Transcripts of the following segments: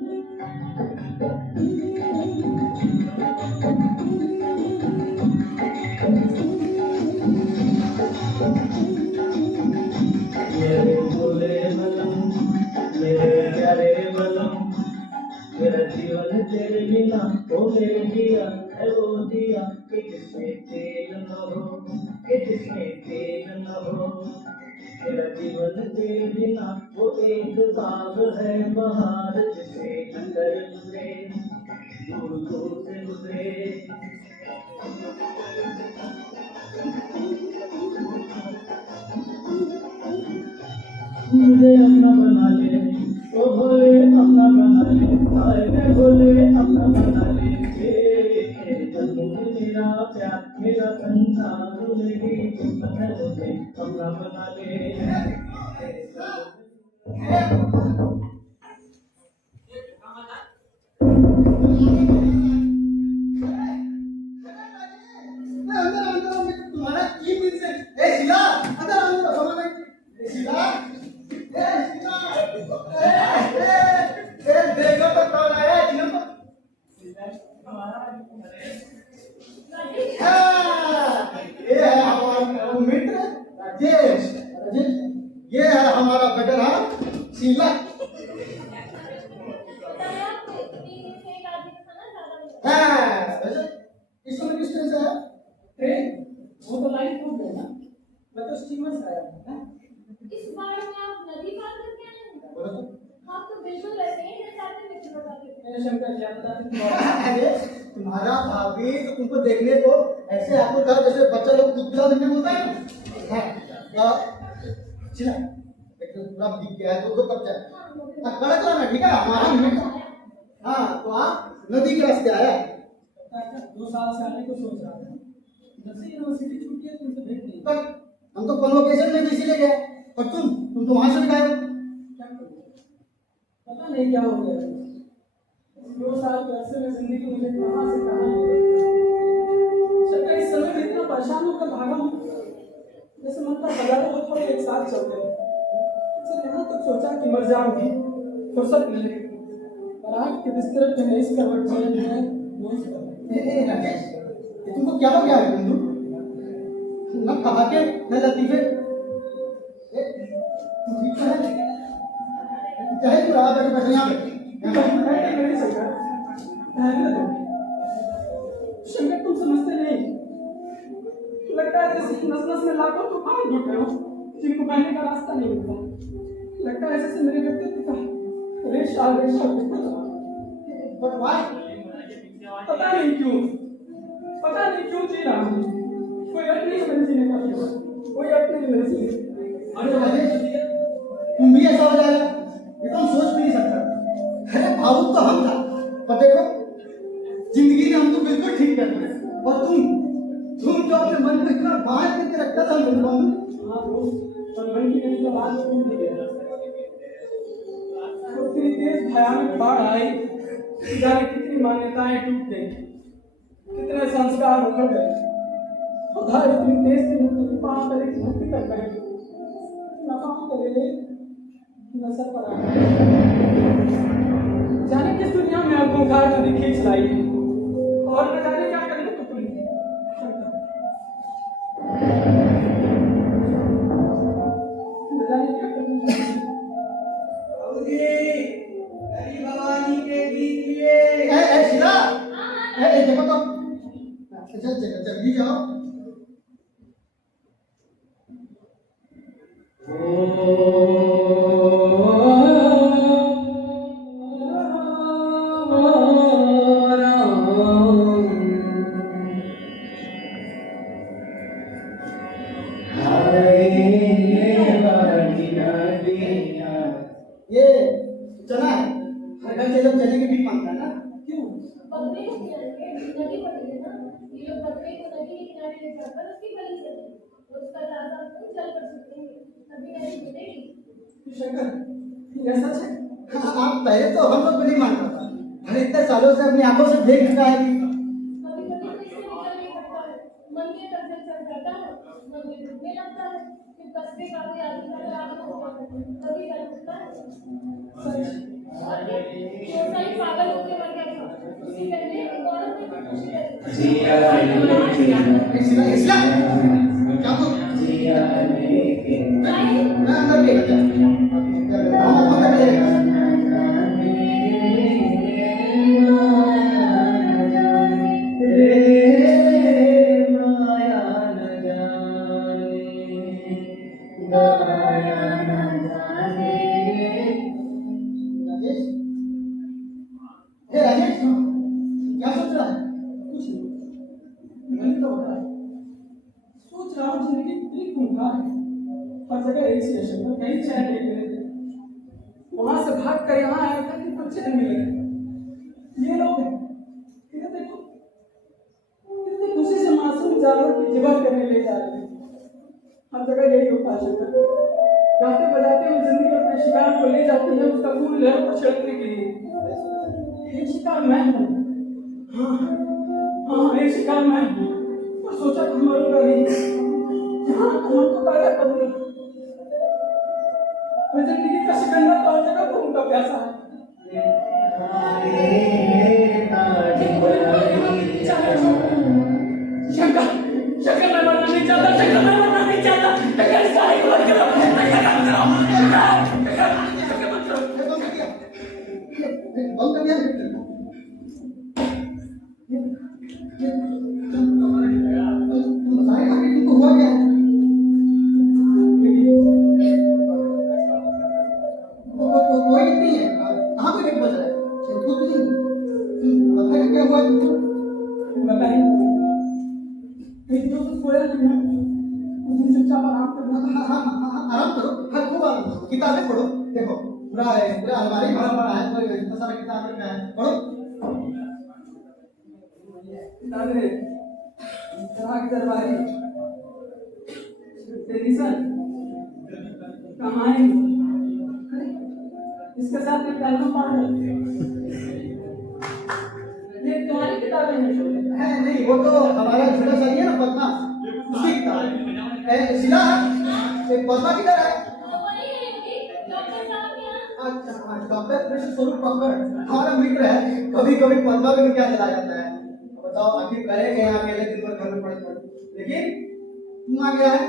मेरे बोले मलम, मेरे प्यारे मलम, मेरा जीवन तेरे बिना ओ मेरे दिया है वो दिया कि जिसमें तेल न हो, कि जिसमें तेल न हो। मेरा जीवन तेरे बिना वो एक बाग है बहार जिसे अंदर गुजरे दूर दूर से गुजरे। मुझे अपना बना ले ओ भोले, अपना बना ले, हाय मैं भोले अपना बना ले। मेरा प्यार मेरा संसार मेरी मुझे अपना बना ले। तुम्हारा की मिल से ए शिला अंदर अंदर सामान है शिला ए शिला ए देखो तो कौन आया है जिन्हों को ये है हमारा मित्र राजेश। राजेश ये है हमारा बेटा शीला। इसमें किस तरह से है ट्रेन? वो तो लाइन टूट गई ना, मैं तो स्टीमर से आया हूँ। इस बारे में आप नदी पार करके आए हैं? बोलो तो आप तो बिल्कुल वैसे ही जैसे आपने मुझे बताते थे। मैंने शंकर जी बता दी अरे तुम्हारा भाभी तो तुमको देखने को ऐसे आपको कहा जैसे बच्चा लोग दूध पिला देने बोलता है। हाँ चिल्ला एक तो पूरा भीग गया है तो दो कब जाए कड़क लाना ठीक है हमारा मिनट। हाँ तो आप नदी के रास्ते आया 2 साल से आने को सोच रहा था, जब से यूनिवर्सिटी छूटी है तुमसे भेंट नहीं। पर हम तो कन्वोकेशन में भी इसीलिए गए और तुम तो वहां से भी गए हो। क्या करूं पता नहीं क्या हो गया। 2 साल के अरसे में जिंदगी मुझे कहां से कहां ले गई। सरकार इस समय में इतना परेशान होकर भागा हूं जैसे मन का हजारों बच्चे एक साथ चलते हैं। यहाँ तक सोचा कि मर जाऊंगी फुर्सत मिले और आज के बिस्तर पे मैं इस करवट में राकेश ये तुमको क्या हो गया है बंधु? न कहा के न लतीफे तू ठीक है चाहे तू रहा बैठे बैठे यहाँ शंकर तुम समझते नहीं लगता है जैसे नस नस में लाखों तूफान घुट रहे हो जिनको बहने का रास्ता नहीं मिलता। लगता है जैसे मेरे व्यक्तित्व का रेशा रेशा बट वाई पता नहीं क्यों जी रहा हूँ। कोई अर्थ नहीं है मेरे जीने का, कोई अर्थ नहीं है मेरे जीने। अरे राजेश तुम भी ऐसा हो जाएगा ये तो हम सोच भी नहीं सकता। अरे भावुक तो हम था पर देखो जिंदगी ने हमको बिल्कुल ठीक कर दिया और तुम जो अपने मन को इतना बांध करके रखता था मेरे मन में। हाँ दोस्त पर मन की मेरी तो बात टूट गई। इतनी तेज भयानक बाढ़ आई जाने कितनी मान्यताएं टूट गई, कितने संस्कार उखड़ गए। खुदा इतनी तेज थी मुझे पांव पर एक धरती तक गए न पांव पर ले न सर पर आ जाने किस दुनिया में आपको कार नदी खींच लाई और न जाने क्या करने को तुम न जाने क्या करने भवानी के गीत लिए शिला देखो तो जल्दी जाओ। ये चना है घर से जब चने के बीज मांगता है ना क्यों बकरे को खिलाएंगे नदी पड़ी है ना ये लोग बकरे को नदी के किनारे ले जाकर उसकी बलि चढ़े उसका दादा तुम चल कर सकते हैं तभी नदी मिलेगी। शंकर ये सच है? आप पहले तो हम लोग नहीं मानता था अरे इतने सालों से अपनी आंखों से देख चुका है कि कभी कभी तो इससे निकल नहीं सकता है मन के तरफ चढ़ जाता है मन में डूबने लगता है फिर कस्बे का भी आदमी अगर आपको कभी डर लगता है सच और जिया लेके सिला सिला क्या बोल जिया लेके मैं अंदर भी क्या हम अंदर भी माया न जाने माया न जाने राजेश राजेश क्या सोच रहा है कुछ नहीं मैंने तो बताया सोच रहा हूँ जिंदगी कितनी खूंखार है हर जगह एक स्टेशन पर कई चाय लेके वहां से भाग कर यहाँ आया था कि कुछ नहीं मिले ये लोग हैं इधर देखो कितनी खुशी से मासूम जानवर की जिबा करने ले जा रहे हैं हर जगह यही होता है गाते बजाते हुए जिंदगी अपने शिकार को ले जाती है उसका खून लहरों पर छिड़कने के लिए ये शिकार मैं हूँ हाँ हाँ ये शिकार मैं हूँ और सोचा कि मरूंगा नहीं यहाँ मन को ताजा करूंगा मैं जिंदगी का सिकंदर तो हर जगह घूमता प्यासा है शंकर शंकर मैं मरना नहीं चाहता शंकर मैं मरना नहीं चाहता शंकर इसका ही मत करो बंद कर दिया तुम बताएगा कि तुमको हुआ क्या कोई नहीं है कहाँ पे बच रहा है कुछ नहीं बताइए क्या हुआ तुमको बताइए जो तो सोया नहीं ना उस दिन चुपचाप आराम करो आराम करो हाँ खूब आराम करो किताबें पढ़ो देखो पूरा अलमारी भरा पड़ा है तो इतना सारा किताब रखा है पढ़ो किताबें तरह की दरबारी टेलीविजन कहानी इसके साथ एक एल्बम पढ़ो ये तुम्हारी किताबें हैं नहीं वो तो हमारा छोटा सा है ना पद्मा उसकी किताब है शिला एक पद्मा किधर है अच्छा हाँ डॉक्टर कृष्ण स्वरूप पकड़ हमारा मित्र है कभी कभी पद्मा में क्या चला जाता है बताओ आखिर करेंगे यहाँ अकेले दिन भर घर में पड़े लेकिन तुम आ गया है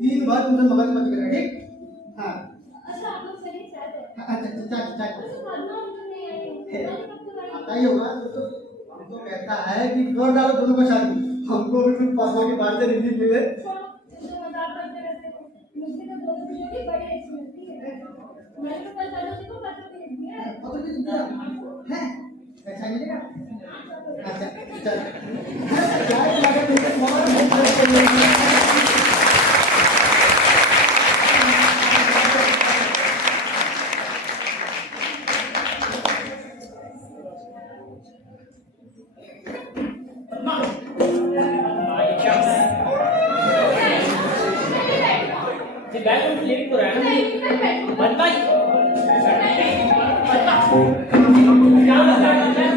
दिन भर तुमसे मगज मच गया ठीक हाँ अच्छा आता ही होगा तो हमको कहता है कि कर डालो दोनों का शादी हमको भी कुछ पद्मा के बाद से रिलीफ मिले अच्छा मिलेगा अच्छा चल बैकग्राउंड लिरिक तो रहा है ना बनता ही क्या बता रहा है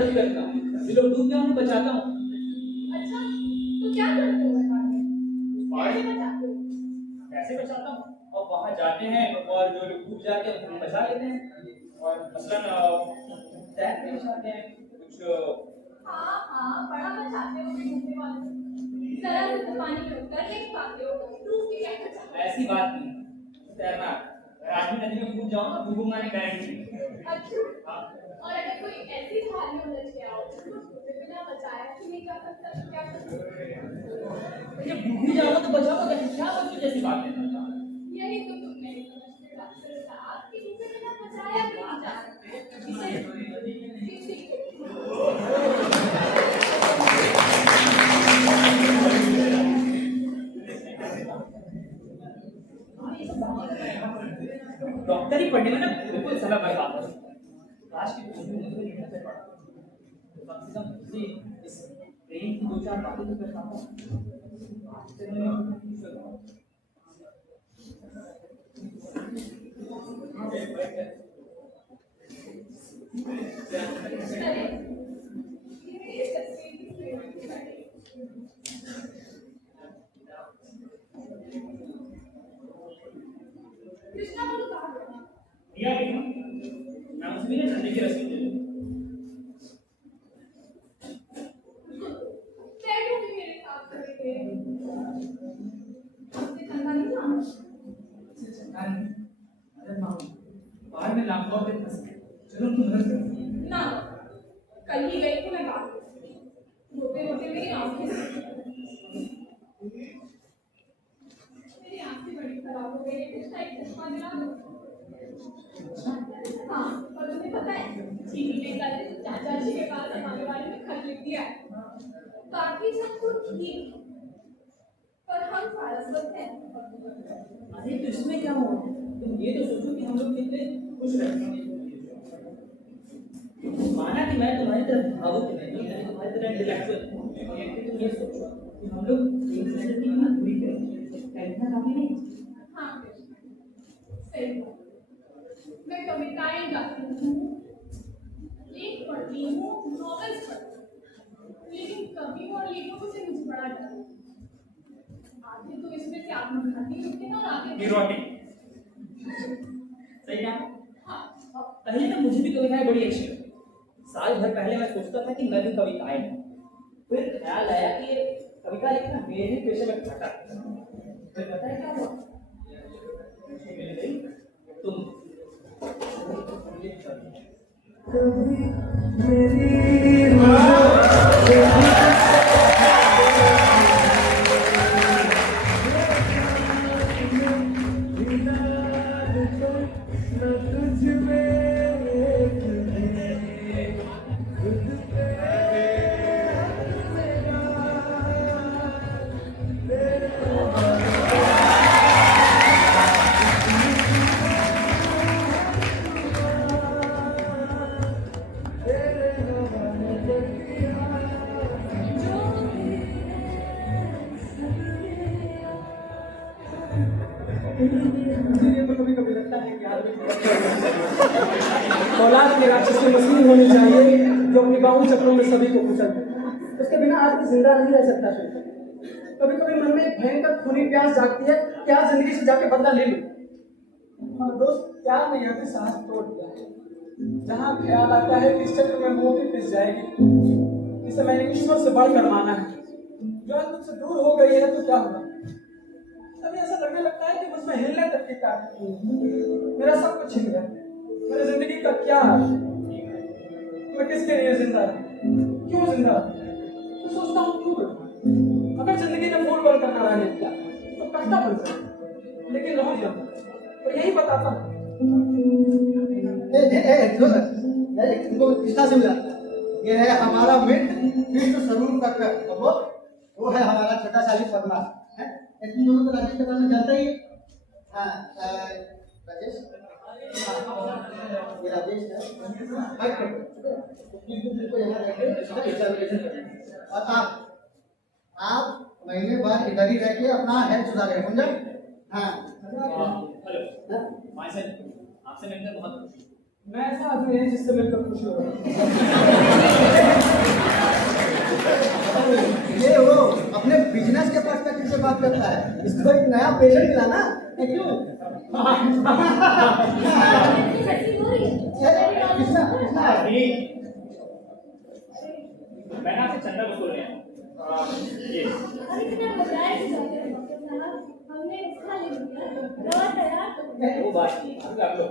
मदद करता हूँ, ये लोग डूब जाओ उन्हें बचाता हूँ। अच्छा, तो क्या करते हो पहाड़ में? कैसे बचाते हो? कैसे बचाता हूँ? और वहाँ जाते हैं और जो लोग डूब जाते हैं उनको बचा लेते हैं। और मसलन तैर के बचाते हैं कुछ। हाँ हाँ, बड़ा बचाते हो डूबने वालों को। जरा से तो पानी में उतर नहीं पाते हो, डूब के क्या बचाते हो? ऐसी बात नहीं, तैरना राजवी नदी में कूद जाओ ना, डूबूंगा नहीं गारंटी। अच्छा, हाँ, और अगर कोई ऐसी धार में उलझ गया हो जिसको डूबे बिना बचाया कि नहीं जा सकता, तो क्या करोगे? जब डूब ही जाओ तो बचाओ, क्या बच्चों जैसी बात है। यही तो तुम नहीं समझते डॉक्टर साहब कि डूबे बिना बचाया भी नहीं जा सकता। किसी डॉक्टर ही पढ़ने में ना बिल्कुल समय बर्बाद हो। आज की दुनिया में मुझे नहीं पढ़ा, तो कम से कम मुझे इस ट्रेन की 2-4 बातें तो कर पाता हूँ। आज से मैं खुश हो जाऊँ। अरे, ये तस्वीर किसने बनाई? कृष्णा को कहा दिया भी ना, मैं उसमें भी ना चलने की रस्सी दे दूँ। बैठो भी मेरे साथ करेंगे। आपसे ठंडा नहीं था? अरे माँ, बाहर में लाखों के फंस गए। चलो तुम मदद करो। ना, कल ही गई थी मैं बाहर। रोते रोते मेरी आंखें बड़ी खराब हो गई है। कृष्णा एक चश्मा दिला दो। हाँ, और तुम्हें पता है चीनी ने कल चाचा जी के पास हमारे बारे में खत लिख दिया है। बाकी सब तो ठीक, पर हम सारस्वत हैं। अरे तो इसमें क्या हुआ? तुम ये तो सोचो कि हम लोग कितने खुश रहते हैं। माना कि मैं तुम्हारी तरह भावुक नहीं, मैं तुम्हारी तरह इंटेलेक्चुअल हूँ, लेकिन तुम ये सोचो कि हम लोग एक दूसरे की बात पूरी करें, इतना काफी नहीं। हाँ कृष्ण, सही बात। मैं कविताएं गाती हूँ, लेख पढ़ती हूँ, नॉवेल्स पढ़ती हूँ, लेकिन कवियों और लेखकों से मुझे बड़ा डर है। आगे तो इसमें से आत्मघाती होते हैं और आगे Neurotic। सही क्या? हाँ, पहले ना मुझे भी कविताएं बड़ी अच्छी लगती। साल भर पहले मैं सोचता था कि मैं भी कविताएं लिखूं। फिर ख्याल आया कि ये कविता लिखना मेरे पेशे में घटा। फिर पता है क्या हुआ? मिल गई तुम। इसीलिए तो कभी कभी लगता है कि आदमी औलाद के राक्षस से मशीन होनी चाहिए जो अपने बाहु चक्रों में सभी को कुचल दे। उसके बिना आदमी जिंदा नहीं रह सकता। कभी कभी मन में एक भयंकर खूनी प्यास जागती है कि आज जिंदगी से जाके बदला ले लूं। और दोस्त प्यार नहीं आती, सांस तोड़ दिया। जहाँ ख्याल आता है कि इस चक्र में मोती पिस जाएगी, इसे मैंने ईश्वर से बढ़कर माना है। जो आज मुझसे दूर हो गई है तो क्या होगा? तभी ऐसा लगने लगता है कि मुझमें हिलने तक की ताकत नहीं है। मेरा सब कुछ छिन गया। मेरी जिंदगी का क्या हाल? मैं किसके लिए जिंदा हूँ? क्यों जिंदा हूँ? तो सोचता हूँ क्यों बना? अगर जिंदगी ने फूल बनकर ना रहने दिया तो कहता बन सकता, लेकिन रहो जब तो यही बताता हूँ। तुमको किसका से मिला? ये है हमारा मित्र विष्णु स्वरूप का वो है हमारा छोटा सा पद्मा है। तुम दोनों तो राजेश के बारे में जानते ही। हाँ, राजेश, ये राजेश है। और आप महीने बाद इधर ही रह के अपना हेल्थ सुधारे, समझे? हाँ। हेलो, माय सेल्फ, आपसे मिलकर बहुत खुशी। मैं ऐसा आदमी है जिससे मिलकर खुशी हो रहा ये वो अपने बिजनेस के पर्सपेक्टिव से बात करता है। इसको एक नया पेशेंट मिला ना, क्यों? कृष्णा, कृष्णा, मैं आपसे चंदा वसूल रहे हैं। ये वो बात नहीं, अभी आप लोग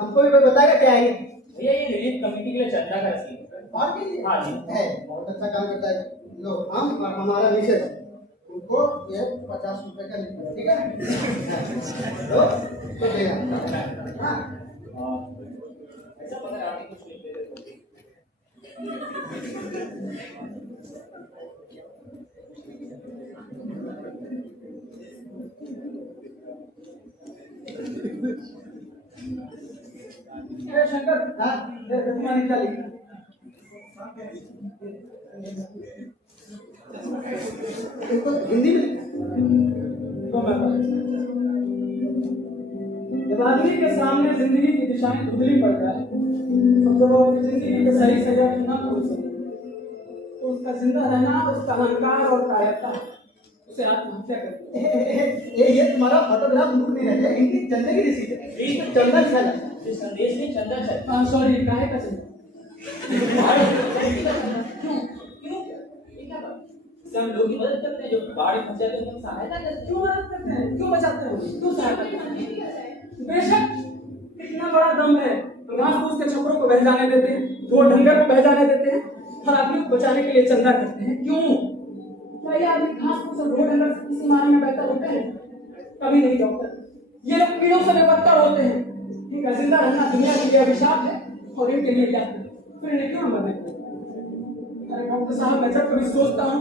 हमको भी कोई बताएगा क्या है ये? भैया ये रिलीफ कमेटी के लिए चंदा का रसीद पार्टी हाँ जी है, बहुत अच्छा काम करता है। लो हम और हमारा मिसेज उनको ये 50 रुपए का लिख दो, ठीक है? लो तो देगा। हाँ ऐसा पता है आपने कुछ लिख देते तो शंकर हाँ तुम्हारी क्या लिखा इनको हिंदी में तो मैं जब आदमी के सामने जिंदगी की दिशाएं धुंधली पड़ जाए तो वो जिंदगी के सही सजा न भूल सके तो उसका जिंदा रहना, उसका अहंकार और कायरता उसे आत्महत्या करती है। ये तुम्हारा फोटोग्राफ बुक नहीं रहता, इनकी चंदा की रसीद है। इसमें चंदा लिखा जाता है। ये संदेश में चंदा चाहिए। सॉरी काहे का चंदा? क्यों क्यों ये क्या बात? इससे हम लोग की मदद करते हैं जो बाढ़ में फंस जाते हैं उनकी सहायता करते हैं। क्यों मदद करते हैं? क्यों बचाते हैं? क्यों सहायता करते हैं? बेशक कितना बड़ा दम है तो घास फूस के छपरों को बह जाने देते हैं, दो ढंगर को बह जाने देते हैं और आदमी को बचाने के लिए चंदा करते हैं। क्यों? क्या ये आदमी घास फूस और दो ढंगर से किसी मारे में बहता होते हैं? कभी नहीं डॉक्टर, ये लोग कीड़ों से बेपत्ता होते हैं। इनका जिंदा रहना दुनिया के लिए अभिशाप है और इनके लिए क्या है? फिर इन्हें क्यों मरने देते? अरे डॉक्टर साहब मैं जब कभी सोचता हूँ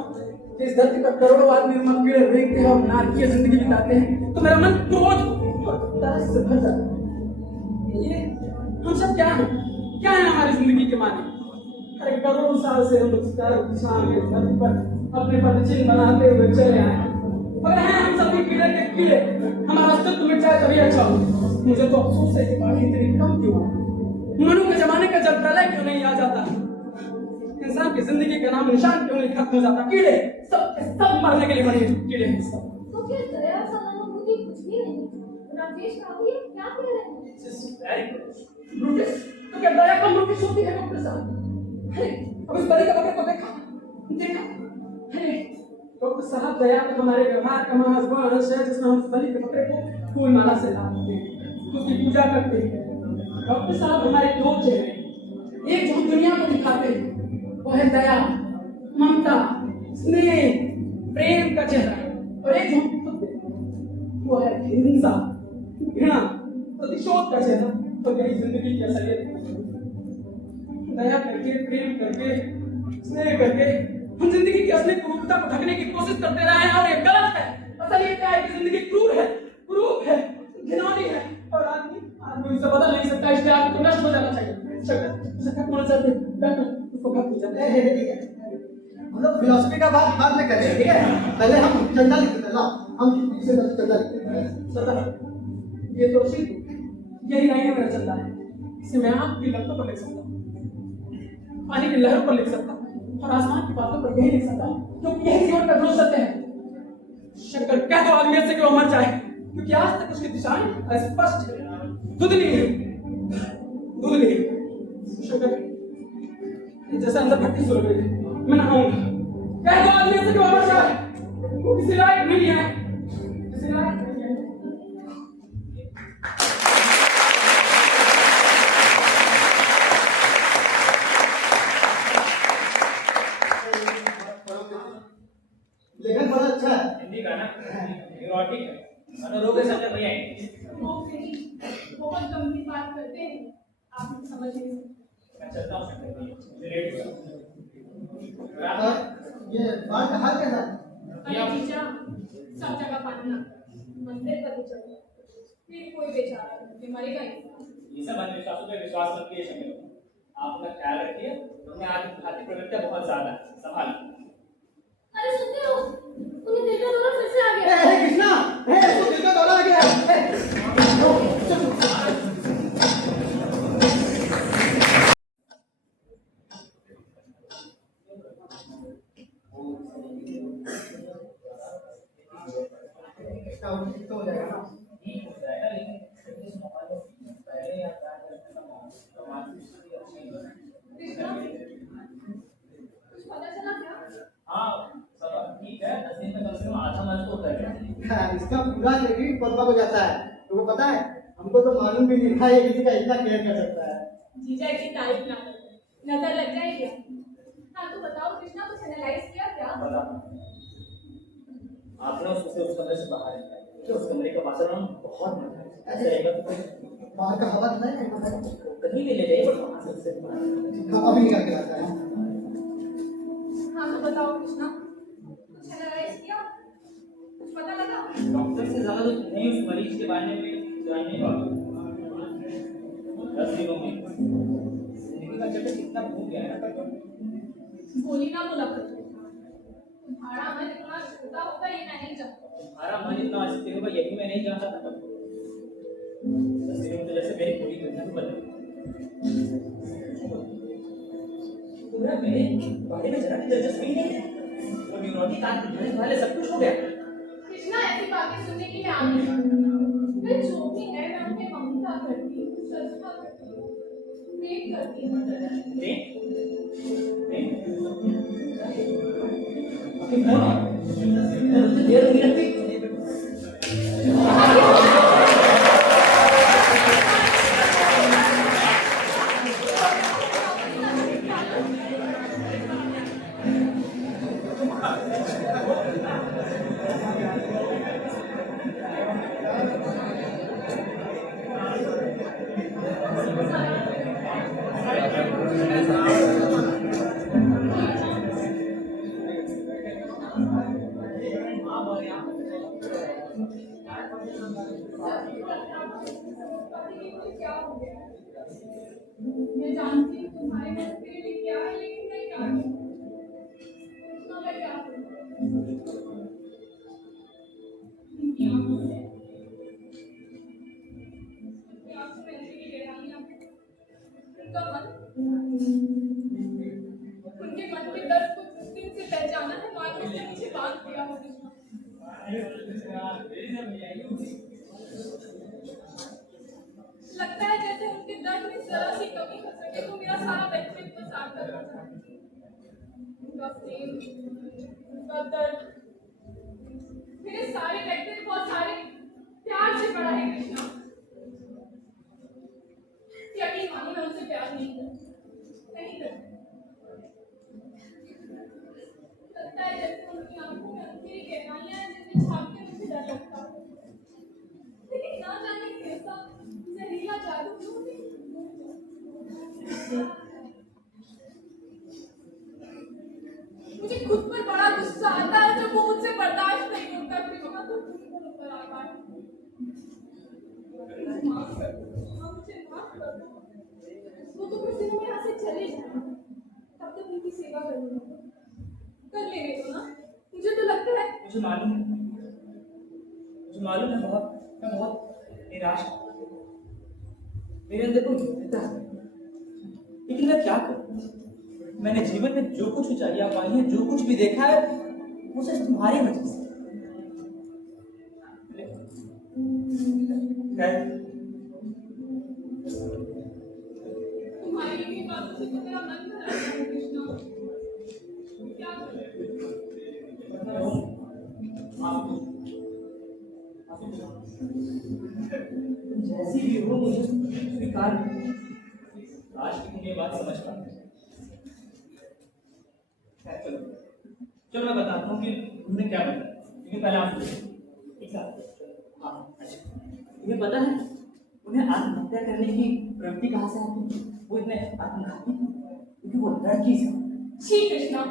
कि इस धरती पर करोड़ों आदमी मर कीड़े देखते हैं और नारकीय जिंदगी बिताते हैं तो मेरा मन क्रोध और तरस से भर जाता है। ये हम सब क्या हैं? क्या है हमारी जिंदगी के माने? अरे करोड़ों साल से हम लोग धरती पर अपने पदचिन्ह बनाते हुए चले आए हैं। अगर हैं हम सभी कीड़े के कीड़े, हमारा अस्तित्व मिट जाए तभी अच्छा हो। मुझे तो अफसोस है कि बाढ़ इतनी कम क्यों है। मनु के जमाने का जब प्रलय क्यों नहीं आ जाता? इंसान की जिंदगी का नाम निशान क्यों नहीं खत्म हो जाता? कीड़े सब मरने के लिए बने कीड़े हैं सब। तो क्या दया सहानुभूति कुछ भी नहीं? राजेश काफी क्या कह रहे हैं? ब्रूटिस, तो क्या दया कम ब्रूटिस होती है डॉक्टर साहब? अरे अब इस बड़े का बकरे को देखा अरे डॉक्टर साहब दया तो हमारे व्यवहार का महज वंश है जिसमें हम बलि के बकरे को फूल माला से लाते हैं, उसकी पूजा करते हैं। डॉक्टर साहब हमारे दो चेहरे, एक जो हम दुनिया को दिखाते हैं वो है दया, ममता, स्नेह, प्रेम का चेहरा और एक जो हम खुद देखते हैं वो है हिंसा, घृणा, प्रतिशोध का चेहरा। तो यही जिंदगी की असलियत है। दया करके, प्रेम करके, स्नेह करके हम जिंदगी की असली क्रूरता को ढकने की कोशिश करते रहे हैं और ये गलत है। असलियत क्या है कि जिंदगी क्रूर है, क्रूर है, घिनौनी है और आदमी उसे बदल नहीं सकता। इसलिए आदमी को नष्ट हो जाना चाहिए। खत्म होना चाहते उसको खत्म हो जाता है। हम लोग फिलोसफी का बात बाद में करें, ठीक है? पहले हम चंदा लिखते हैं। लाओ हम इसे चंदा लिखते हैं। सदा ये तो रसीद यही लाइन मेरा चंदा है। इसे मैं आपकी लपटों पर लिख सकता हूँ, पानी की लहरों पर लिख सकता हूँ और आसमान की बातों पर यही लिख सकता हूँ क्योंकि यही जीवन का ध्रुव सत्य है। शंकर कह दो आदमी से कि वो मर जाए क्योंकि आज तक उसकी दिशाएं अस्पष्ट है, धुंधली है। शंकर जैसे अंदर भट्टी सुलग गई है, मैं नहाऊंगा। कह दो आदमी से कि वो मर जाए, वो किसी लायक नहीं है, किसी लायक नहीं है। लेखन बड़ा अच्छा है। हिंदी गाना इरोटिक है, मनोरोग शंकर भैया बहुत गंभीर बात करते हैं, आप समझ नहीं सकते। मैं चलता हूँ शंकर भैया, मुझे लेट हो रहा है। और ये बात का हाल कैसा है? अरे जीजा, सब जगह पानी आता है, मंदिर पर भी चढ़ फिर कोई बेचारा कि मरेगा ही। ये सब अंधविश्वासों पे विश्वास मत कीजिए शंकर, आप अपना ख्याल रखिए। उन्हें आध्यात्मिक प्रवृत्ति बहुत ज्यादा है, संभालिए। अरे सुनते हो, उन्हें दिल का दौरा फिर से आ गया। अरे कृष्णा, उसको दिल का दौरा आ गया। अच्छा वो ठीक तो हो जाएगा ना। ठीक हो जाएगा, लेकिन इस माहौल में पहले या प्यार करने का माहौल तो मानसिक स्थिति अच्छी नहीं है। कृष्णा कुछ पता चला क्या? हाँ, सब ठीक है, 10 दिन में कम से कम आधा मैच तो कर लिया। हाँ, इसका पूरा क्रेडिट पद्मा को जाता है। तुमको पता है, हमको तो मालूम भी नहीं था ये किसी का इतना केयर कर सकता है। जीजा की तारीफ ना करो, नजर लग जाएगी। हाँ तो बताओ कृष्णा, कुछ एनालाइज किया क्या? पता आपने उससे उस कमरे से बाहर निकाला, तो उस कमरे का वातावरण बहुत मजा है। ऐसा रहेगा तो कोई बाहर का हवा नहीं है, कहीं भी ले जाइए, बस वहाँ से उससे बाहर। हवा भी निकाल के लाता है। हाँ तो बताओ कृष्णा, कुछ एनालाइज किया, कुछ पता लगा? डॉक्टर से ज्यादा तो नहीं उस मरीज के बारे में जानने वाला। 10 दिनों में जिंदगी का चक्कर कितना भूल गया है ना पर बोली ना बोला कर, तुम्हारा मन इतना छोटा होगा ये मैं नहीं जानता। हमारा मन इतना अस्थिर होगा यही मैं नहीं जानता था। 10 दिनों में तो जैसे मेरी पूरी दुनिया ही बदल गई। तुम्हें मेरे बारे में जरा भी दिलचस्पी नहीं है। वो न्यूरोटिक कान खुलने वाले सब कुछ हो गया। कृष्णा ऐसी बातें सुनने की मैं आती हूँ। मैं जो भी है मैं उन्हें ममता करती हूँ, श्रद्धा करती हूँ, प्रेम करती हूँ। नहीं नहीं अभी कौन आ देर नहीं लगती। क्या हो गया? मैं जानती हूँ तुम्हारे मन के लिए क्या है, लेकिन मैं क्या करूँ? कृष्णा मैं क्या करूँ? इनकी आंखों से मेरी गहराइयाँ, उनका मन, उनके मन के दर्द को जिस दिन से पहचाना है, मानो उसने मुझे बांध दिया हो। लगता है जैसे उनके दर्द में जरा सी कमी हो सके तो मेरा सारा व्यक्तित्व सार्थक हो जाए। उनका प्रेम, उनका दर्द, मेरे सारे व्यक्तित्व और सारे प्यार से बड़ा है कृष्णा। यकीन मानो मैं उनसे प्यार नहीं करती, नहीं करती। लगता है जैसे उनकी आंखों में अंधेरी गहराइयां हैं जिनमें झांक के मुझे डर लगता है। लेकिन ना जाने कैसा जहरीला जादू क्यों नहीं। मुझे खुद पर बड़ा गुस्सा आता है जब वो मुझसे बर्दाश्त नहीं होता। कृष्णा तो तुम ऊपर आता है। माफ कर दो, मुझे माफ कर दो। वो तो कुछ दिनों में यहाँ से चले जाए, तब तक उनकी सेवा करूँगी। कर लेने दो ना, मुझे तो लगता है। मुझे मालूम है मैं बहुत निराश हूँ। मेरे अंदर कोई योग्यता है, लेकिन मैं क्या करूँ? मैंने जीवन में जो कुछ ऊंचाइयां पाई हैं, जो कुछ भी देखा है, वो सिर्फ तुम्हारी वजह से। तुम्हारी भी बातों से तो मेरा मन भर आता है कृष्णा। क्या जैसी भी हो मुझे स्वीकार आज की तुम ये बात समझ पाते। चलो चलो मैं बताता हूँ कि तुमने क्या बताया, क्योंकि पहले आप ठीक है। हाँ अच्छा, तुम्हें पता है उन्हें आत्महत्या करने की प्रवृत्ति कहाँ से आती है? वो इतने आत्मघाती क्योंकि वो लड़की से। छी कृष्णा,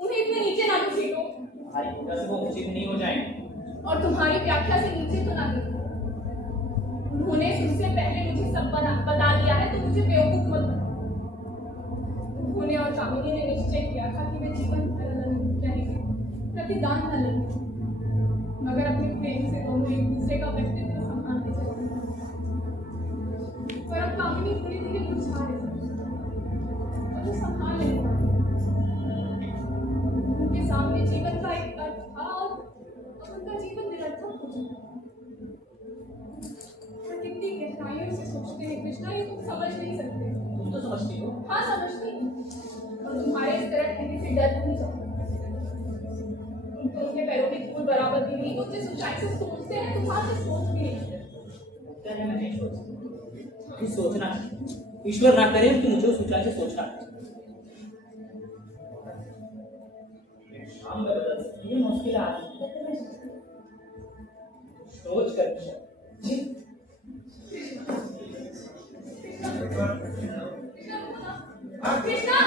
उन्हें इतने नीचे ना घसीटो। तुम्हारी वजह से वो उचित नहीं हो जाएंगे। और तुम्हारी व्याख्या से नीचे तो ना गिरो। उन्होंने तुमसे पहले मुझे सब बता दिया है, तो मुझे बेवकूफ मत बनाओ। उन्होंने और कामिनी ने निश्चय किया था कि वे जीवन भर प्रतिदान न लेंगे, मगर अपने प्रेम से दोनों एक दूसरे का व्यक्तित्व संभालते चले। पर अब कामिनी धीरे धीरे मुरझा रही है, मुझे संभाल नहीं पा रही। उनके सामने जीवन का एक अर्थ था और उनका जीवन निरर्थक हो मैं कितनी गहराइयों से सोचते हैं कृष्णा, ये तुम समझ नहीं सकते। तुम तो समझती हो। हाँ समझती हूँ, और तुम्हारे इस तरह कहने से डर नहीं जाता। तुम तो उनके पैरों की धूल बराबर भी नहीं, तुम जिस ऊंचाई से सोचते हैं तुम्हारे से सोच भी नहीं सकते। क्या मैं नहीं सोचती, मुझे सोचना चाहिए। ईश्वर ना करे कि मुझे उस ऊंचाई से सोचना पड़े। शाम में बदल सकती है मुश्किल आदमी सोच कर जी। कृष्णा,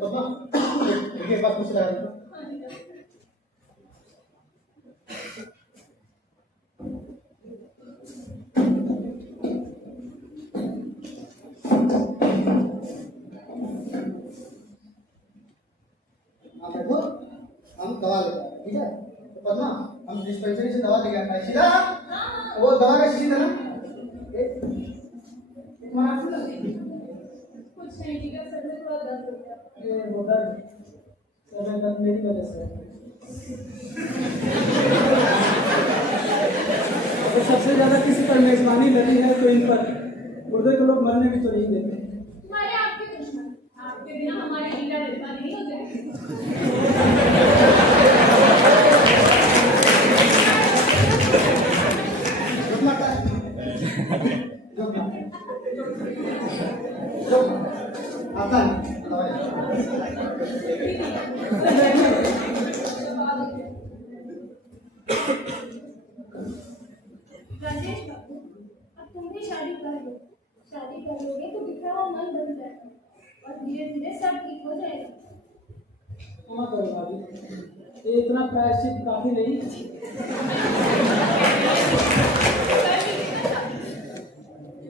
पद्मा, एक बात पूछ रहा है। हाँ देखो, हम दवा लेते हैं, ठीक है? तो पद्मा, हम डिस्पेंसरी से दवा लेके आए। सीधा वो दवा का शीशी था ना? तुम्हारा फूल कुछ नहीं, ठीक है, सर में थोड़ा दर्द हो गया। ये वो दर्द सर में दर्द मेरी वजह से है। तो सबसे ज्यादा किसी पर मेजबानी लगी है तो इन पर गुर्दे को लोग मरने भी तो नहीं देते। हमारे आपके दुश्मन, आपके बिना हमारे लीला विधवा नहीं हो जाएगी। रुकना क्या है? रुकना। आता है राजेश बाबू, अब तुम भी शादी कर लो। शादी कर लोगे तो बिखरा हुआ मन बन जाएगा और धीरे धीरे सब ठीक हो जाएगा। क्षमा करो भाभी, ये इतना प्रायश्चित काफी नहीं।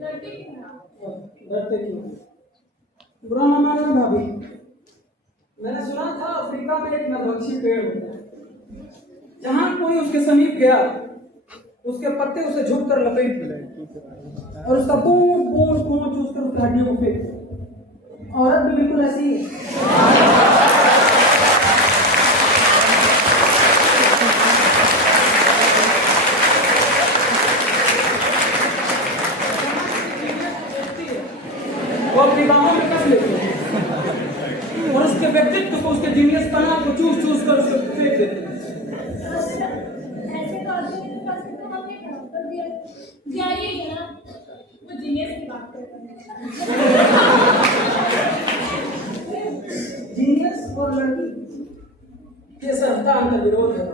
डरते क्यों ना? डरते क्यों? बुरा ना मानना भाभी, मैंने सुना था अफ्रीका में एक नरभक्षी पेड़ होता है, जहां कोई उसके समीप गया उसके पत्ते उसे झुक कर लपेट ले और उसका बूंद बूंद खून चूस कर उसकी हड्डियों को फेंक दे। औरत भी बिल्कुल ऐसी ही है। वो अपनी बाहों में कस लेती है और उसके व्यक्तित्व को, उसके जीनियस पना को चूस चूस कर उसे फेंक देती है। ऐसे तो आदमी के पास तो हमने काम कर दिया। जाइए ना, वो जीनियस की बात करते हैं। जीनियस और लड़की, ये सबका अंतर विरोध है।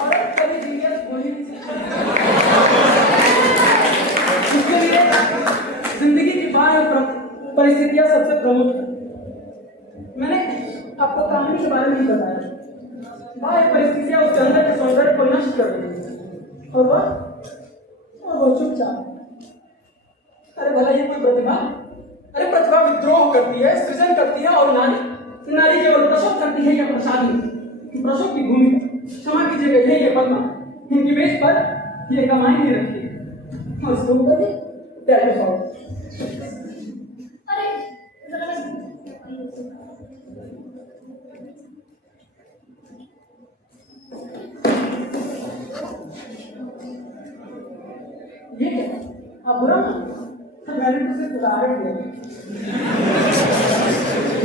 औरत कभी जीनियस हो ही नहीं सकती। उसके लिए जिंदगी की बाह्य परिस्थितियां सबसे प्रमुख है। मैंने आपको कहानी के बारे में ही बताया। बाह्य परिस्थितियां उसके अंदर के सौंदर्य को नष्ट कर रही है और वो चुपचाप। अरे भला ये कोई प्रतिभा? अरे प्रतिभा विद्रोह करती है, सृजन करती है, और नारी केवल प्रसव करती है या प्रसादी। प्रसव की भूमि, क्षमा कीजिएगा, यही है पद्मा। इनकी बेच पर ये कमाई नहीं रखी है और इसके ऊपर भी टैटू पाओ। अरे जरा ये क्या? आप बुरा मानो? मैंने तो सिर्फ उदाहरण दिया।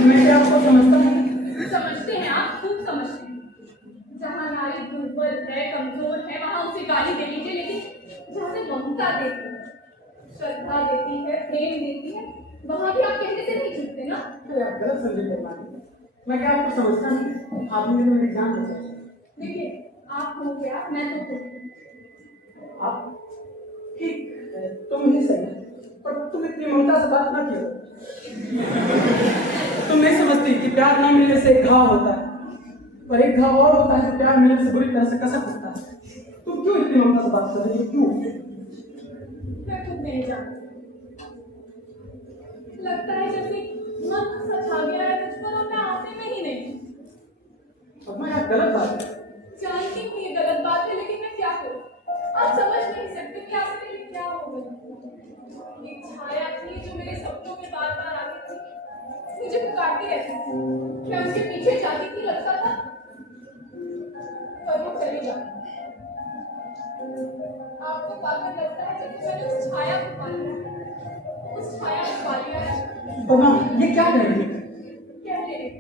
मैं क्या आपको समझता हूँ? समझते हैं, आप खूब समझते हैं। जहाँ नारी दुर्बल है, कमजोर है, वहाँ उसे गाली दे लीजिए, लेकिन जहाँ से ममता देती है, श्रद्धा देती है, प्रेम देती है, वहाँ भी आप कहने से नहीं छूटते ना। अरे आप गलत समझे मेहमान। मैं क्या आपको समझता नहीं? आपने मेरी जान बचाई। देखिए, आप हो गया, मैं तो खुद। आप ठीक है, तुम ही सही, पर तुम इतनी ममता से बात ना किया। तुम नहीं समझती कि प्यार ना मिलने से एक घाव होता है, पर एक घाव और होता है जो प्यार मिलने से बुरी तरह से कसक उठता है। तुम क्यों इतनी ममता से बात कर रही हो? क्यों? मैं खुद नहीं जानती। लगता है जैसे मन सा छा गया है मुझ पर और मैं आते में ही नहीं। पद्मा, यह गलत बात है। एक छाया थी जो मेरे सपनों में बार बार आती थी, मुझे पुकारती रहती थी। मैं उसके पीछे जाती थी, लगता था पर वो चली जाती। आपको पागल लगता है जब मैंने उस छाया को पा लिया, उस छाया को पा लिया है। पमा, ये क्या कर रही है? कह रहे हैं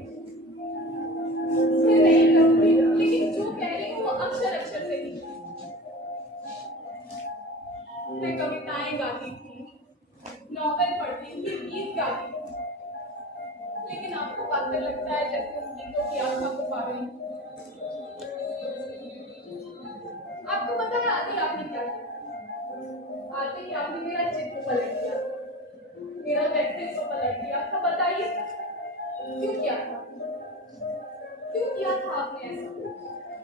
मैं नहीं कहूँगी, लेकिन जो कह रही हूँ वो अक्षर अक्षर से ही। मैं कविताएं गाती थी, नॉवेल पढ़ती थी, गीत गाती थी, लेकिन आपको पागल लगता है जैसे उन गीतों की आत्मा को पा गई। आपको पता है आदि आपने क्या किया? आदि कि आपने मेरा चित्र पलट दिया, मेरा व्यक्तित्व पलट दिया। आपको बताइए क्यों किया था? क्यों किया था आपने ऐसा?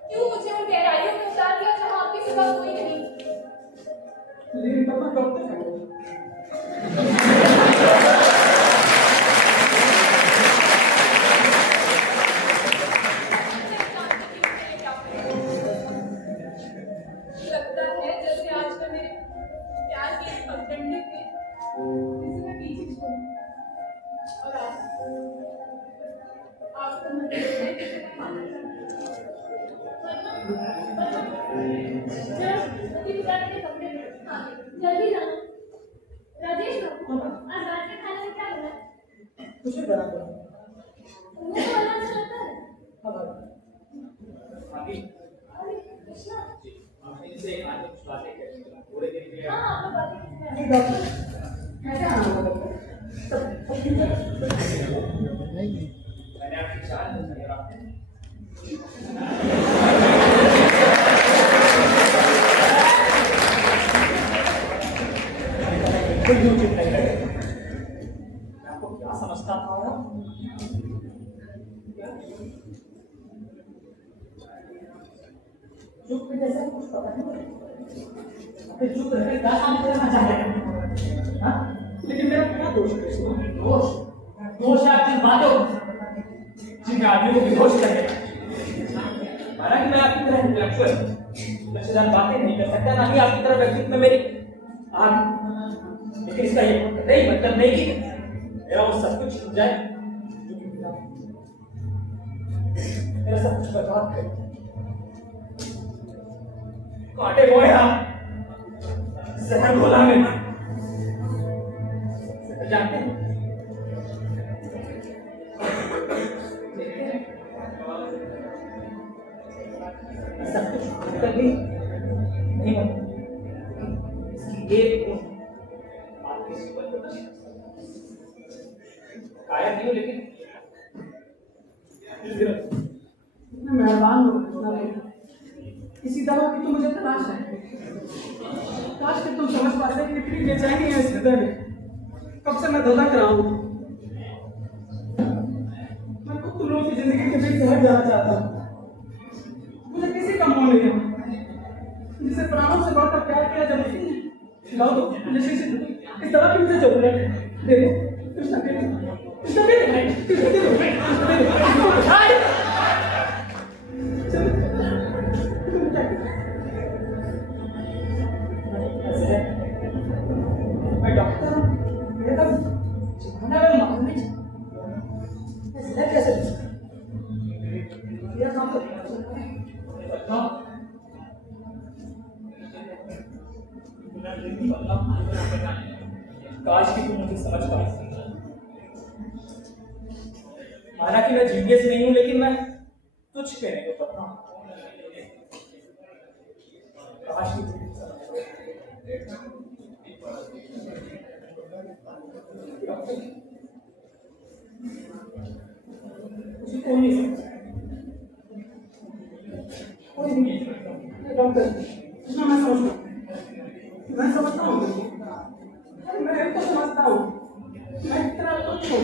क्यों मुझे उन गहराइयों में उतार दिया जहां आपके सिवा कोई नहीं? लेकिन पापा डॉक्टर है। लगता है जैसे आजकल मेरे प्यार के एक पगडंडे थे जिसे मैं पीछे छोड़ूं, और आपको मैं देखते हैं कि मैं माना जल्दी जाना। राजेश बाबू, आज रात के खाने में क्या बना? कुछ भी बना दो। मुझे वाला अच्छा लगता है। हाँ भाई। अरे कृष्णा, आपने इनसे आज कुछ बातें करी पूरे दिन के लिए। हाँ आप बातें करते हैं। नहीं डॉक्टर, कैसे आना होगा डॉक्टर? सब ठीक है? मैंने आपकी चाल नहीं करा। कोई यूं चुप नहीं करे। मैं आपको क्या समझता था ना? चुप भी जैसे कुछ पता नहीं। अबे चुप रहे, क्या काम करना चाह रहे हैं? हाँ? लेकिन मेरा क्या दोष है इसमें? दोष है आपकी बातों जिनमें आदमी को बेहोश कर देगा। हालांकि मैं आपकी तरह इंटेलेक्चुअल पेशेदार बातें नहीं कर सकता, ना ही आपकी तरह व्यक्तित्व में मेरी आग, लेकिन इसका ये नहीं मतलब नहीं कि मेरा वो सब कुछ छूट जाए जो कि मिला। मेरा सब कुछ बर्बाद कर काटे हुए आप जहर घोला में जानते हैं। सब कुछ कभी नहीं बनता। इसकी एक आपके जीवन को कायम नहीं हो, लेकिन मेहरबान हो, इसी दवा की तो मुझे तलाश है। काश कि तुम समझ पाते कि कितनी बेचैनी है इस हृदय में। कब से मैं धधक रहा हूँ। मैं खुद तुम लोगों की जिंदगी के बीच से हट जाना चाहता हूँ। मुझे किसी का मोह नहीं है, जिसे प्राणों से बढ़कर प्यार किया जब खिलाओ दो, इस दवा की मुझे जरूरत है। दे दो कृष्णा, दे दो कृष्णा, दे मैं डॉक्टर हूँ, मेरे पास जमाना में मालूम नहीं है कैसे यह काम तो काश कि तुम मुझे समझ पाए। माना कि मैं जीनियस नहीं हूं, लेकिन मैं तुझ पे नहीं उतरता हूं। काश कि तुम मुझे समझ पाए। मुझे कोई नहीं समझता। कोई नहीं डॉक्टर, कृष्णा मैं समझता हूँ। मैं तो समझता हूँ, मैं इतना तुच्छ हूँ।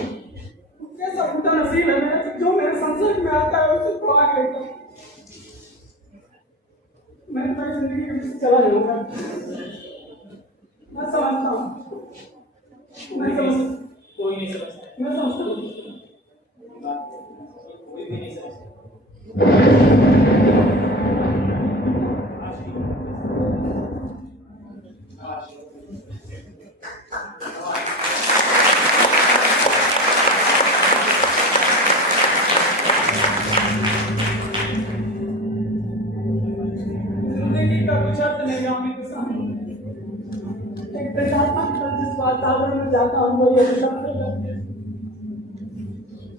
कैसा उल्टा नसीब है मेरा कि जो मेरे संसर्ग में आता है उसे खा लेता हूँ। मैं तुम्हारी जिंदगी के बीच चला जाऊंगा। मैं समझता हूँ, मैं समझता, कोई नहीं समझता। मैं समझता हूँ। कोई भी नहीं समझता। काश के साथ जिस वातावरण में जाता हूँ वो ये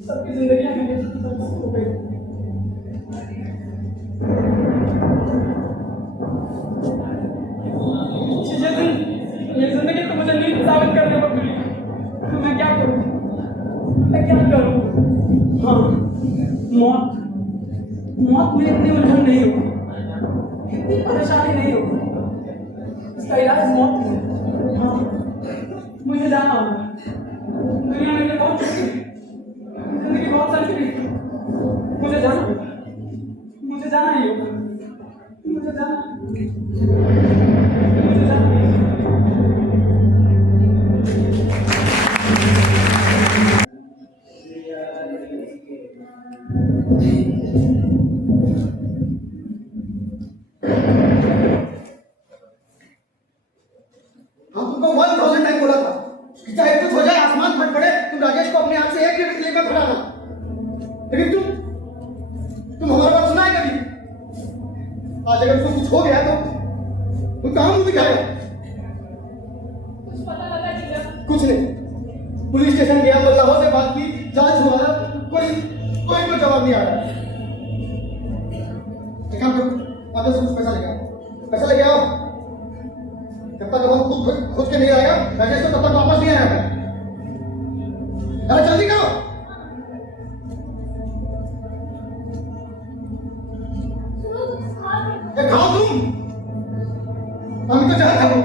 सबकी जिंदगी मेरे बर्बाद हो गई। ये जिंदगी तो मुझे नींद साबित करने पर मिली, तो मैं क्या करूँ? मैं क्या करूँ? हाँ, मौत मुझे इतनी उलझन नहीं होगी, इतनी परेशानी नहीं होगी। इसका इलाज मौत है। हाँ, मुझे जाना होगा। दुनिया में बहुत चुकी, जिंदगी बहुत संकरी, मुझे जाना होगा, मुझे जाना ही होगा, मुझे जाना हम तुमको 1000 टाइम बोला था कि चाहे कुछ हो जाए, आसमान फट पड़े, तुम राजेश को अपने हाथ से 1 मिनट लेकर खड़ाना, लेकिन तुम हमारा बात सुना है कभी? आज अगर उसको कुछ हो गया तो तुम कहाँ मुंह दिखाएगा? कुछ पता लगा जीजा? कुछ नहीं। पुलिस स्टेशन गया, बल्लाहों से बात की, जांच हुआ, कोई जवाब नहीं आ रहा। एक काम करो, आगे से कुछ पैसा लेके आओ, पैसा लेके आओ। जब तक हम खुद के नहीं आएगा राजेश को, तब तक वापस नहीं आएगा। अरे जल्दी करो। ये खाओ तुम, हम तो जहर खाओ।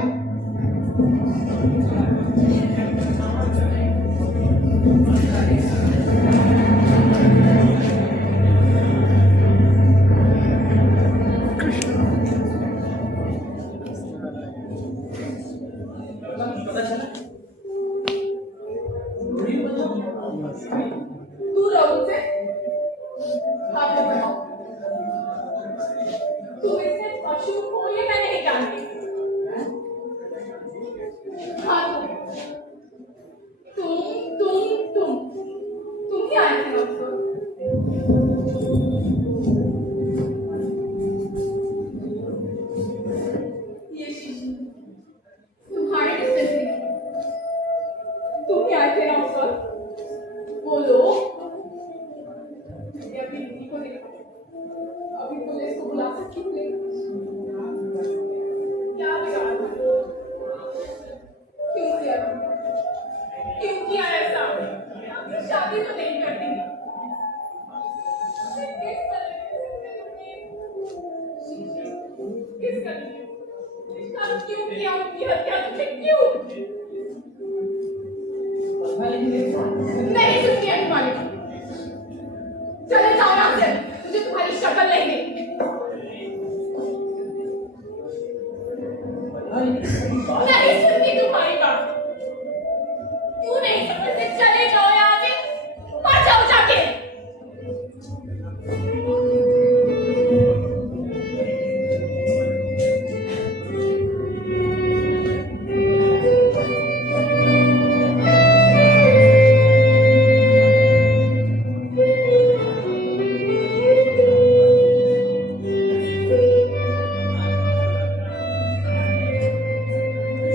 दूर रहो मुझसे, हाथ मत बढ़ाओ। तुम इससे पशु हो ये मैं नहीं जानती। हाँ तुम ही आए थे डॉक्टर। ये शीशी तुम्हारे किससे थी? तुम ही आए थे डॉक्टर। बोलो, मैंने अपनी दीदी को देखा, अभी पुलिस को बुला सकती हूँ? क्या बिगाड़ा? क्यों किया ऐसा? शादी तो नहीं करती। किस तरह किस करनी क्यों किया? उनकी हत्या तुमने क्यों? नहीं सुनती है तुम्हारी। चले जाओ यहाँ से, मुझे तुम्हारी शक्ल नहीं देखनी। नहीं सुनती तुम्हारी बात। क्यों नहीं समझते? चले जाओ यहाँ से, मर जाओ जाके।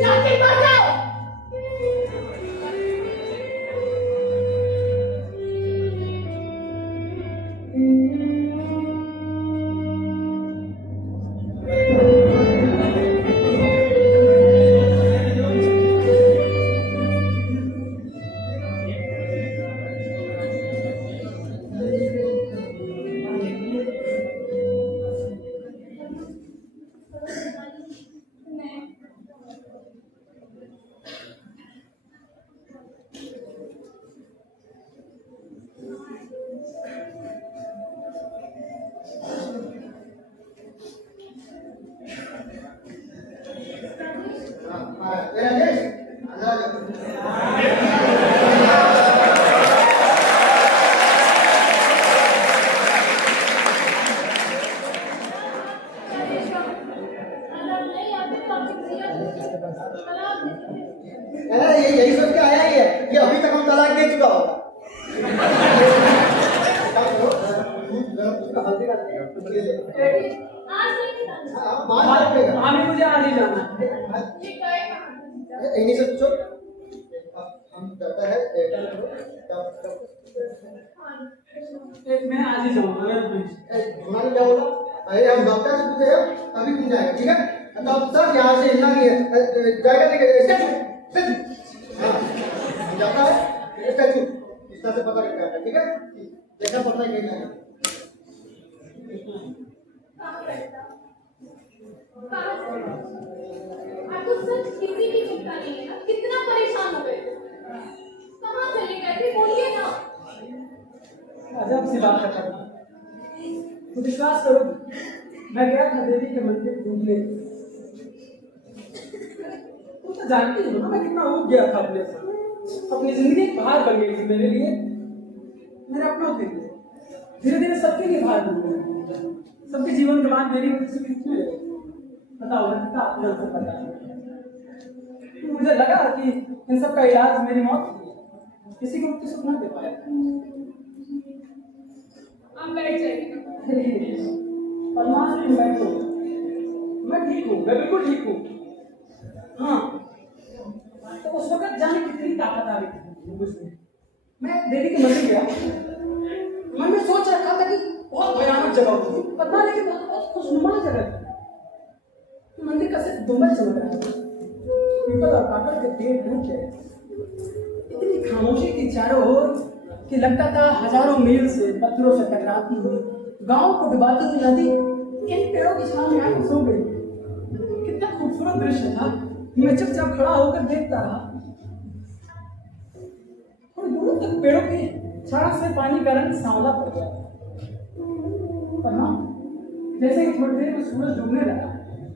जाके मर जाओ। राजेश, अंदर आ जाओ। यही सोच के आया ही है कि अभी तक हम तलाक दे चुका होगा। हल्दी का हमें मुझे आज ही जाना है। ये गए कहाँ? इन्हीं से पूछो। हम जाता है मैं आज ही जाऊंगा हमारे क्या बोला? अरे हम डॉक्टर से पूछे हैं, अभी पूछ जाएगा, ठीक है? तो अब सब यहाँ से हिलना नहीं है, जाएगा नहीं हाँ जाता है स्टैचू इस तरह से पता लगता है, ठीक है? देखना पड़ता है कहीं जाएगा। आपको सच किसी की चिंता नहीं है ना? कितना परेशान हो गए? कहाँ चले गए थे? बोलिए ना। अजब सी बात करता था। तो विश्वास करो, मैं गया था देवी के मंदिर घूमने। तुम तो जानती हो ना मैं कितना ऊब गया था अपने से। अपनी जिंदगी एक बाहर बन गई थी मेरे लिए, मेरे अपनों के लिए। धीरे धीरे सबके लिए बाहर बन गई। सबके जीवन के बाद मेरी वजह से कितने पता होगा कितना अपना से पता है। मुझे लगा कि इन सब का इलाज मेरी मौत थी। किसी को मुझे सुख ना दे पाया। आप बैठ जाइए। परमात्मा बैठो, मैं ठीक हूँ, मैं बिल्कुल ठीक हूँ। हाँ, तो उस वक्त जाने कितनी ताकत आ रही थी मुझमें। मैं देवी के मंदिर गया, मन में सोच रखा था कि बहुत भयानक जगह होगी, पता नहीं कि बहुत खुशनुमा जगह थी। मंदिर का सिर्फ गुंबद चमक रहा था, पीपल और काकर के पेड़ टूट गए। इतनी खामोशी थी चारों ओर कि लगता था हजारों मील से पत्थरों से टकराती हुई गांव को डुबाती हुई नदी इन पेड़ों की छांव में आकर सो गई। कितना खूबसूरत दृश्य था। मैं चुपचाप खड़ा होकर देखता रहा और दूर तक पेड़ों की छांव से पानी का रंग सांवला पड़ गया। पर हाँ, जैसे ही थोड़ी देर में सूरज डूबने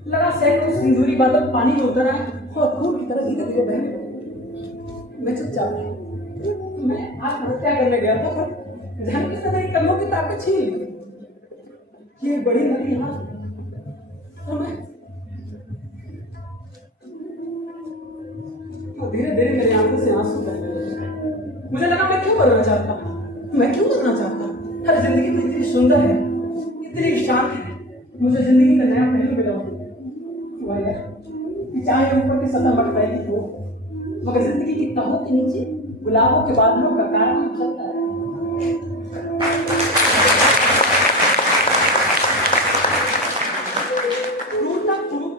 लगा सैकड़ों सिंदूरी बादल पानी में उतर आए और फूल की तरह धीरे धीरे बहने लगे। मैं चुपचाप रहा। मैं आत्महत्या करने गया था, पर जानकी से मेरी कदमों की ताकत छीन ली। ये बड़ी नदी यहाँ, तो मैं धीरे धीरे मेरी आंखों से आंसू बहने लगे। मुझे लगा मैं क्यों मरना चाहता हूँ, मैं क्यों मरना चाहता हूँ? हर जिंदगी तो इतनी सुंदर है, इतनी शांत है। मुझे जिंदगी का नया पहलू मिला हुआ, चाहे ऊपर की सतह मटकाई हो, मगर जिंदगी की तहों के नीचे गुलाबों के बादलों का कारनामा चलता है। क्रूरता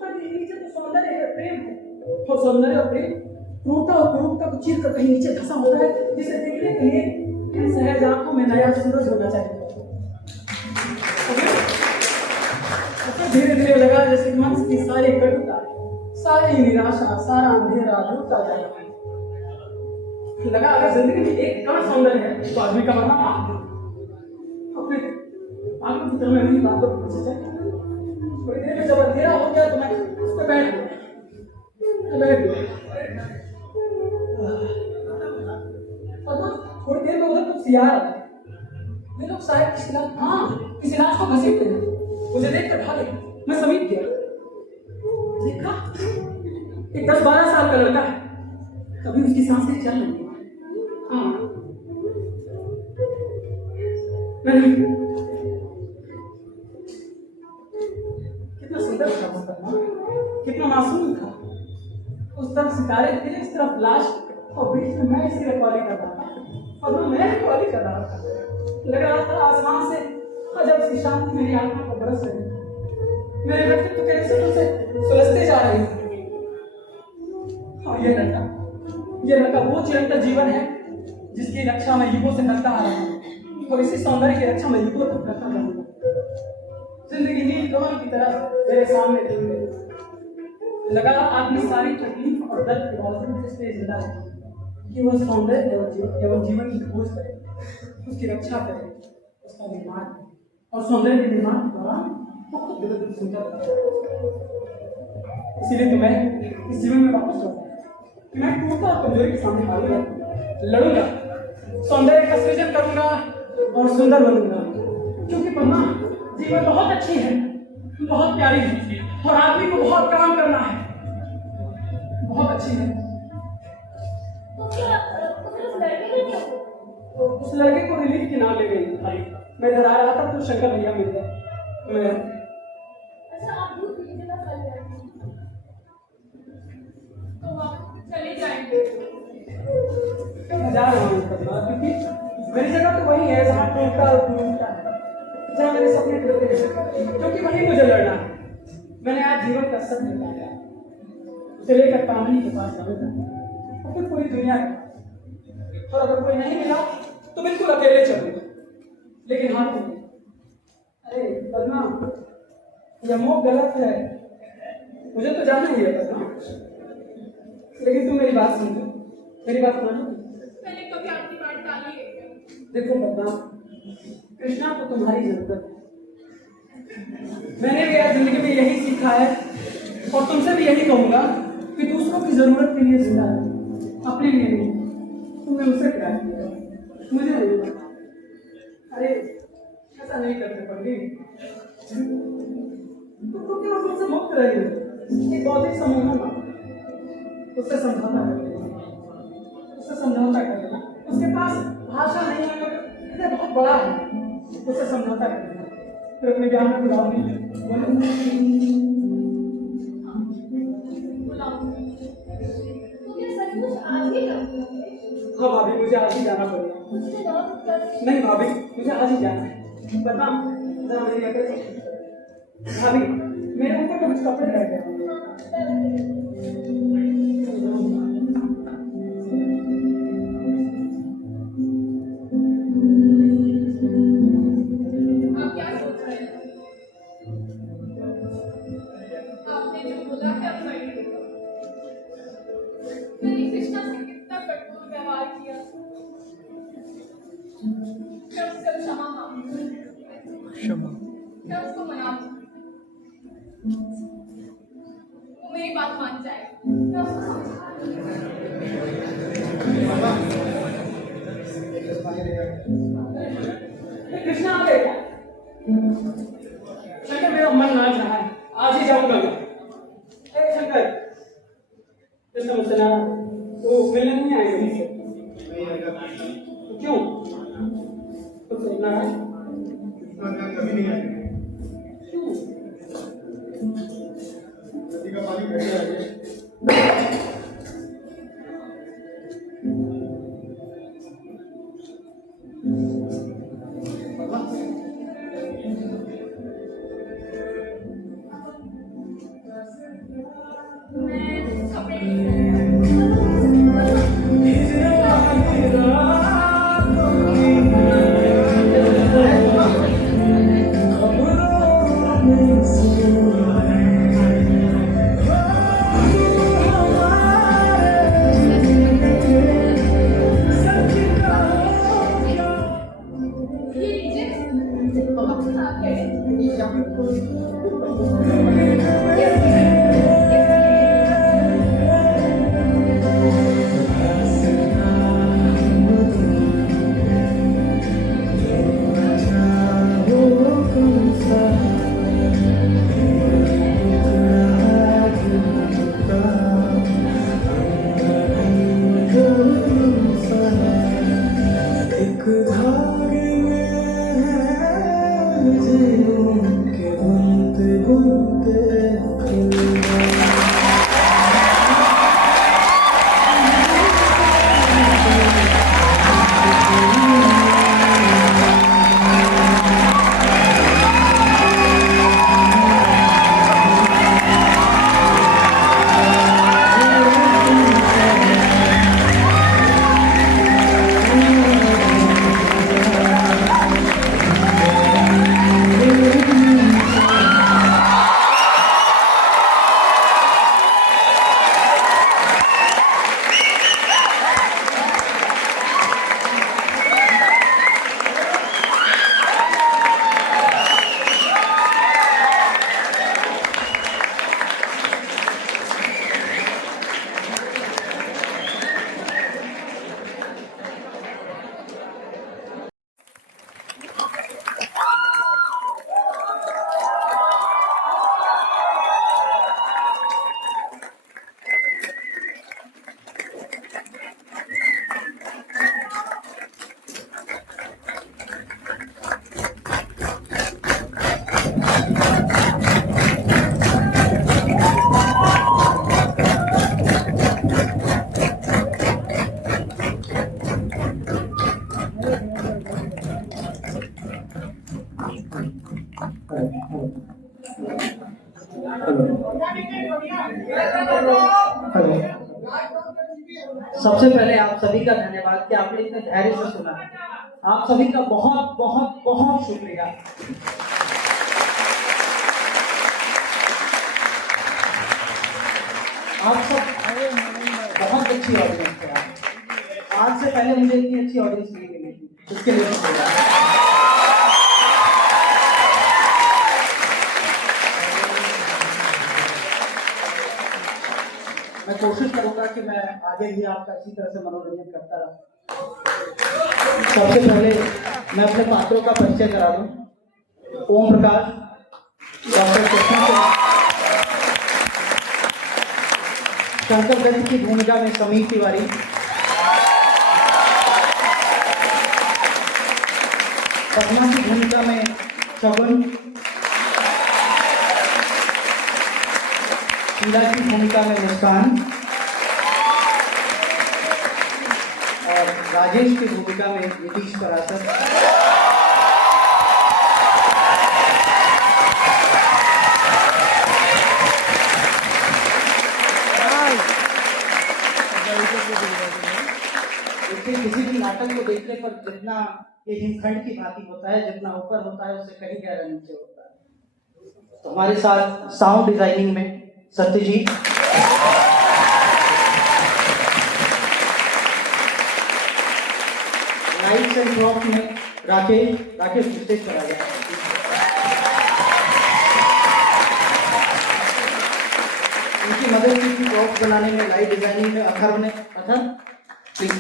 के नीचे तो सौंदर्य है, प्रेम है, और सौंदर्य और प्रेम क्रूरता को चीर कर कहीं नीचे धंसा होता है, जिसे देखने के लिए इन सहज आंखों में नया सूरज होना चाहिए। धीरे धीरे लगा जैसे मन की सारी कटुता, सारी निराशा, सारा अंधेरा लुटता जाएगा। लगा अगर जिंदगी में एक कण सौंदर्य है तो आदमी का मरना पाप है। और फिर आगे की तरह मैं मेरी बातों को पीछे चल थोड़ी देर में जब अंधेरा हो गया तो मैं उस पर बैठ गया। थोड़ी देर में उधर कुछ सियार वे लोग शायद किसी लाश को घसीट रहे हैं। मुझे देखकर भागे, मैं समीप गया, देखा एक 10-12 साल का लड़का है, कभी उसकी सांसें चल रही। हाँ, कितना सुंदर था वो सपना, कितना मासूम था। उस तरफ सितारे थे, इस तरफ लाश, और बीच में मैं इसकी रखवाली कर रहा था, और मैं रखवाली कर रहा था। लग रहा था आसमान से अजब सी शांति मेरी आत्मा को बरस रही, मेरे व्यक्तित्व के रिश्तों से सुलझते जा रही है। और ये लड़का वो चिरंतन जीवन है जिसकी रक्षा मैं युगों से करता आ रहा हूँ, और इसी सौंदर्य की रक्षा मैं युगों तक करता रहूंगा। जिंदगी नील कमल की तरह मेरे सामने खड़ी है। लगा आपने सारी तकलीफ और दर्द के बावजूद इसलिए जिंदा है कि वह सौंदर्य एवं जीवन की खोज करे, उसकी रक्षा करे, उसका निर्माण करे, और सौंदर्य के निर्माण के दौरान बहुत विविध सुंदर। इसीलिए तो मैं इस जीवन में वापस लौटा, मैं टूटा और कमजोरी के सामने लड़ूंगा, सौंदर्य का सृजन करूंगा और सुंदर बनूंगा। क्योंकि पन्ना जीवन बहुत अच्छी है, बहुत प्यारी है, और आदमी को बहुत काम करना है, बहुत अच्छी है। उस लड़के को रिलीफ के नाम ले गई भाई। मैं इधर आ रहा था तो शंकर भैया मिल गए। मैं अच्छा, आप दूध पीजिए ना, कल जाएंगे। तो आप जा रहा हूँ पद्मा, क्योंकि मेरी जगह तो वही है जहाँ टूटता है, जहाँ मेरे सपने टूटते हैं, क्योंकि वहीं मुझे लड़ना है। मैंने आज जीवन का सत्य बताया, उसे लेकर कामनी के पास जाऊंगा और फिर पूरी दुनिया के पास, और अगर कोई नहीं मिला तो बिल्कुल अकेले चलूंगा, लेकिन हाँ तुम। अरे पद्मा, यह मोह गलत है, मुझे तो जाना ही है पद्मा, लेकिन तुम मेरी बात सुनो, मेरी बात मानो। मैंने कभी आपकी बात टाली है क्या? देखो पद्मा, कृष्णा को तुम्हारी जरूरत है। मैंने भी आज जिंदगी में यही सीखा है और तुमसे भी यही कहूंगा कि दूसरों की जरूरत के लिए जिंदा है, अपने लिए नहीं। तुमने मुझसे प्यार किया, मुझे नहीं पता। अरे ऐसा नहीं करते पंडित, तुम केवल मुझसे मुक्त रहिए, एक बौद्धिक समूह होगा, उससे समझौता कर लेना, उससे समझौता कर लेना। उसके पास भाषा नहीं है मगर इतना बहुत बड़ा है, उससे समझौता कर लेना, फिर अपने ज्ञान में बुलाओ नहीं बुलाऊंगी। तो क्या सचमुच आज ही जाऊंगी? हाँ भाभी, मुझे आज ही जाना पड़ेगा। मुझसे बात कर। नहीं भाभी, मुझे आज ही जाना है। पता जरा मेरी अकल भाभी, मेरे ऊपर कुछ कपड़े रह गए। आप क्या सोच रहे हैं? आपने जो बोला है अब वही होगा। मैंने कृष्णा से कितना कठोर व्यवहार किया, मैं उससे क्षमा मांगती हूँ। मैं उसको मना दूंगी, वो मेरी बात मान जाए, मैं उसको समझा कृष्णा आ गए क्या? शंकर, मेरा मन ना चाहा है, आज ही जाऊंगा मैं। शंकर, कृष्णा मुझसे ना तो मिलने नहीं आएंगे मुझसे? क्यों? कुछ सोचना है? कभी नहीं आएगा। क्यों? नदी का पानी घट जाएगा। मैं कपड़े नहीं ये लीजिए, आप ले। सबसे पहले आप सभी का धन्यवाद कि आपने इतने धैर्य से सुना। आप सभी का बहुत बहुत बहुत शुक्रिया। आप सब बहुत अच्छी ऑडियंस है। आज से पहले मुझे इतनी अच्छी ऑडियंस नहीं मिली थी, उसके लिए शुक्रिया। मैं कोशिश करूंगा कि मैं आगे भी आपका इसी तरह से मनोरंजन करता रहूं। सबसे पहले मैं अपने पात्रों का परिचय करा दूं। ओम प्रकाश, डॉक्टर कृष्ण शंकर दत्त की भूमिका में समीर तिवारी, पद्मा की भूमिका में शगुन, शीला की भूमिका में मुस्कान और राजेश की भूमिका में नीतीश पराशर। देखिए, किसी भी नाटक को देखने पर जितना ये हिमखंड की भांति होता है, जितना ऊपर होता है उससे कहीं गहरा नीचे होता है। तो हमारे साथ साउंड डिजाइनिंग में सत्यजीत, लाइट्स एंड प्रॉप्स में राकेश स्टेज पर आ गया। उनकी मदद की थी प्रॉप्स बनाने में, लाइट डिजाइनिंग में अथर्व ने। अथर्व प्लीज।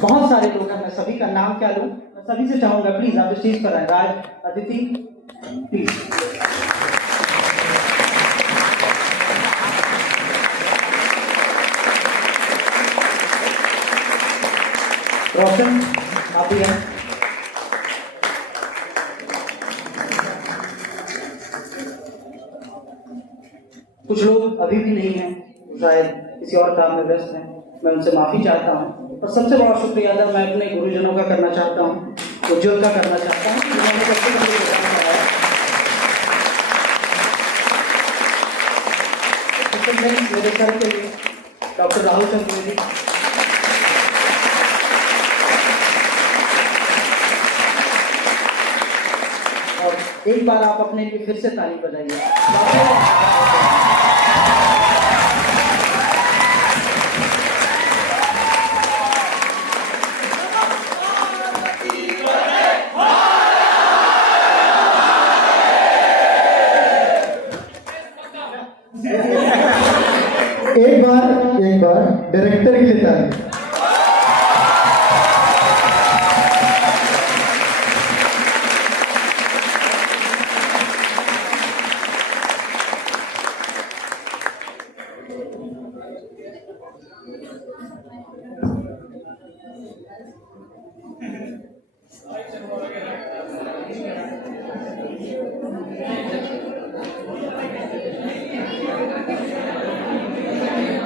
बहुत सारे लोग हैं, मैं सभी का नाम क्या लूं? मैं सभी से चाहूंगा प्लीज आप स्टेज पर आए। राज, अदिति प्लीज। रोशन आप भी हैं। कुछ लोग अभी भी नहीं हैं, शायद किसी और काम में व्यस्त हैं, मैं उनसे माफी चाहता हूँ। और सबसे बड़ा शुक्रिया अदा मैं अपने गुरुजनों का करना चाहता हूँ, उज्ज्वल का करना चाहता हूँ, जिन्होंने सबसे पहले योगदान लगाया। मेरे सर के लिए डॉक्टर राहुल चंद्र, और एक बार आप अपने लिए फिर से ताली बजाइए। एक बार डायरेक्टर के लिए ताली।